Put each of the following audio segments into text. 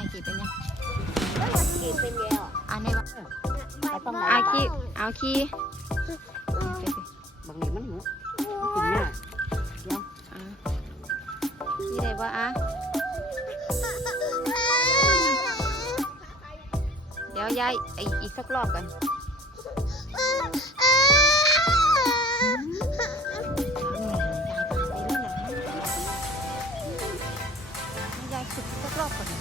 ายขี่เป็นยังขี่เป็นแล้วอันไหนวะไปต้องไหนเอาขี่เอาขี่บางนี้มันหูกินเนี่ยอะขี่ได้ปะอะเดี๋ยวยายไออีกสักรอบกันยายฝึกสักรอบก่อน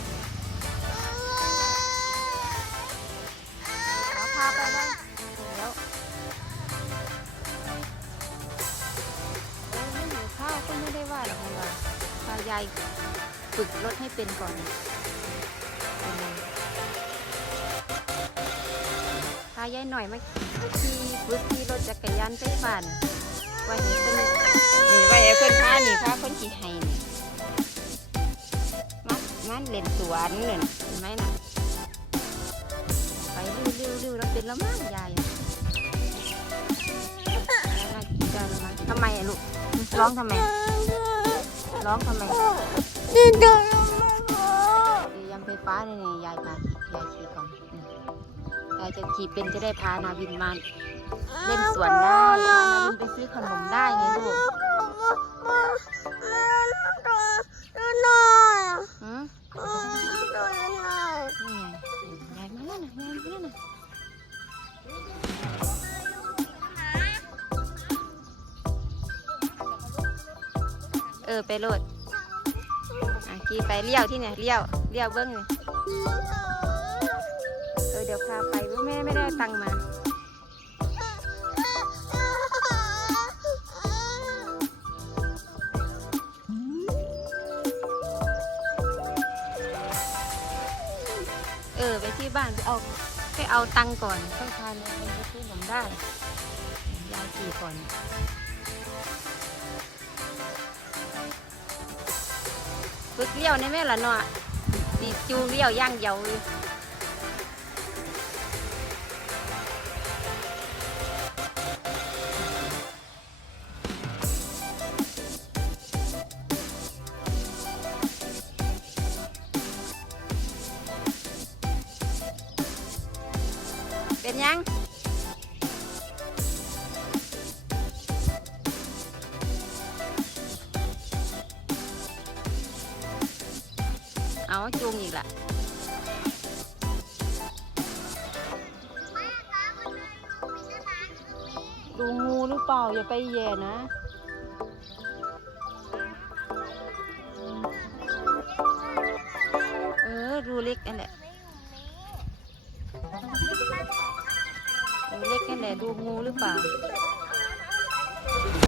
ยายฝึกรถให้เป็นก่อนเป็นไงพายายหน่อยมาขี่ฝึกขี่รถจักรยานไฟฟ้าน่ะไว้ให้เพิ่นนี่ไว้ให้เพิ่นพานี่พาคนขี่ให้นี่มันมันเล่นสวนเล่นเห็นไหมน่ะไปริ้วริ้วริ้วแล้วเป็นแล้วมั้งยายอะแล้วน่ากินได้แล้วมั้งทำไมอะลูกร้องทำไม ร้องทำไมเดี๋ยวยำไฟฟ้าเนี่ยนี่ยายพายายขี่ก่อนยายจะขี่เป็นจะได้พานาวินมาเล่นสวนได้พานาวินไปซื้อขนมได้ไงลูก ออไปโหลดอะขี่ไปเลี้ยวที่เนี่ยเลี้ยวเลี้ยวเบิ้งเลยเออเดี๋ยวพาไปว่าแม่ไม่ได้ตังค์มาเออไปที่บ้านไปเอาไปเอาตังค์ก่อนค่อยพาเนี่ยไปซื้อขนมได้ยายขี่ก่อน ฝึกเลี้ยวในแม่ละเนาะสีจูงเลี้ยวย่างเยาอยู่เป็นยัง จูงอีกละดูงูหรือเปล่า อย่าไปแย่นะเออรูเล็กนั่นแหละรูเล็กนั่นแหละดูงูหรือเปล่า